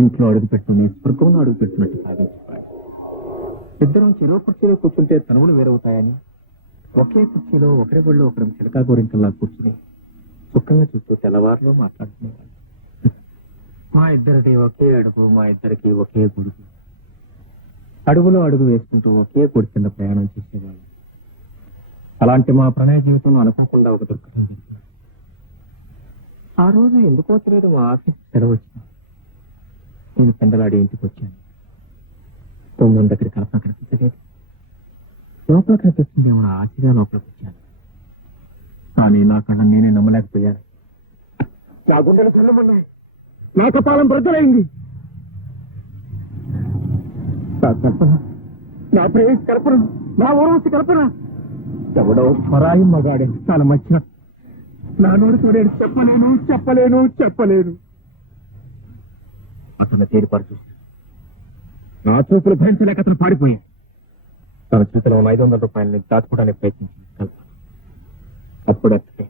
ఇంట్లో అడుగు పెట్టుకుని స్వర్గంలో అడుగు పెట్టినట్టు సాగించాలి. ఇద్దరం చెరువు కుర్చీలో కూర్చుంటే తనువులు వేరవుతాయని ఒకే కుర్చీలో ఒకరి ఒళ్ళో ఒకరి చిలకా గోరింకల్లా కూర్చుని సుఖంగా చూస్తూ తెల్లవారులో మాట్లాడుకునేవాళ్ళు. మా ఇద్దరిది ఒకే అడుగు, మా ఇద్దరికి ఒకే గొడుగు. అడుగులో అడుగు వేసుకుంటూ ఒకే గొడుగు కింద ప్రయాణం చేసేవాళ్ళు. అలాంటి మా ప్రణయ జీవితంలో అనుకోకుండా ఒక దుర్ఘటన జరిగింది. ఆ రోజు ఎందుకో తెలియదు మా ఆఫీస్ సెలవు వచ్చింది. నేను పెందలాడి ఇంటికి వచ్చాను. తొమ్మిది దగ్గర కల్పన కనిపించలేదు. లోపల కనిపిస్తుందేమో ఆశగా లోపలికి వచ్చాను. కానీ నా కళ్ళ నేనే నమ్మలేకపోయాను. నా గుండెలు చల్లమన్నాయి, నా కపాలం బ్రద్దలైంది. నా కల్పన, నా ప్రేమ కల్పన, నా ఊరవసి కల్పన ఎవడో పరాయి మగాడే చాలా మధ్య నా నోటితో నేను చెప్పలేను చెప్పలేను చెప్పలేను. అతను తేలిపాటు చూశాను. నా చూపులు భరించలేక అతను పాడిపోయాను. తన చేతిలో ఉన్న 500 రూపాయలని దాచుకోవడానికి ప్రయత్నించింది కల్పన. అప్పుడు అర్థం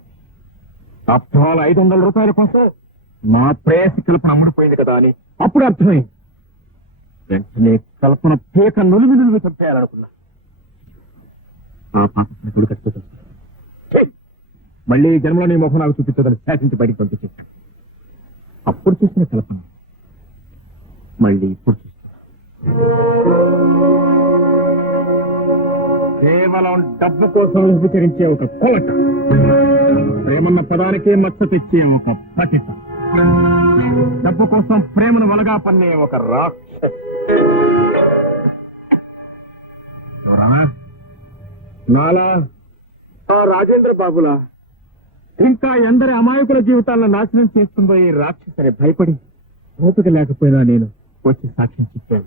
500 రూపాయల కోసం నా ప్రేయసి కల్పన అమ్ముడిపోయింది కదా అని అప్పుడు అర్థమైంది. వెంటనే కల్పన పీక నులిమి నులిమి చంపేయాలనుకున్నా. ఆ పాపని గుడి కట్టుకు మళ్ళీ జన్మలో నీ మొహం నాకు చూపించదని శాసించి బయటికి పంపించేశాను. అప్పుడు చూసిన కల్పన మళ్ళీ ఇప్పుడు చూస్తున్నా. కేవలం డబ్బు కోసం విచరించే ఒక కోట, ప్రేమన్న పదానికే మచ్చ తెచ్చే ఒక పతిత, డబ్బు కోసం ప్రేమను వలగా పన్నే ఒక రాక్షసి. నాలా ఆ రాజేంద్ర బాబులా ఇంకా ఎందరి అమాయకుల జీవితాలను నాశనం చేస్తుందో ఈ రాక్షసని భయపడి ఓపిక లేకపోయినా నేను వచ్చి సాక్ష్యం చెప్పాను.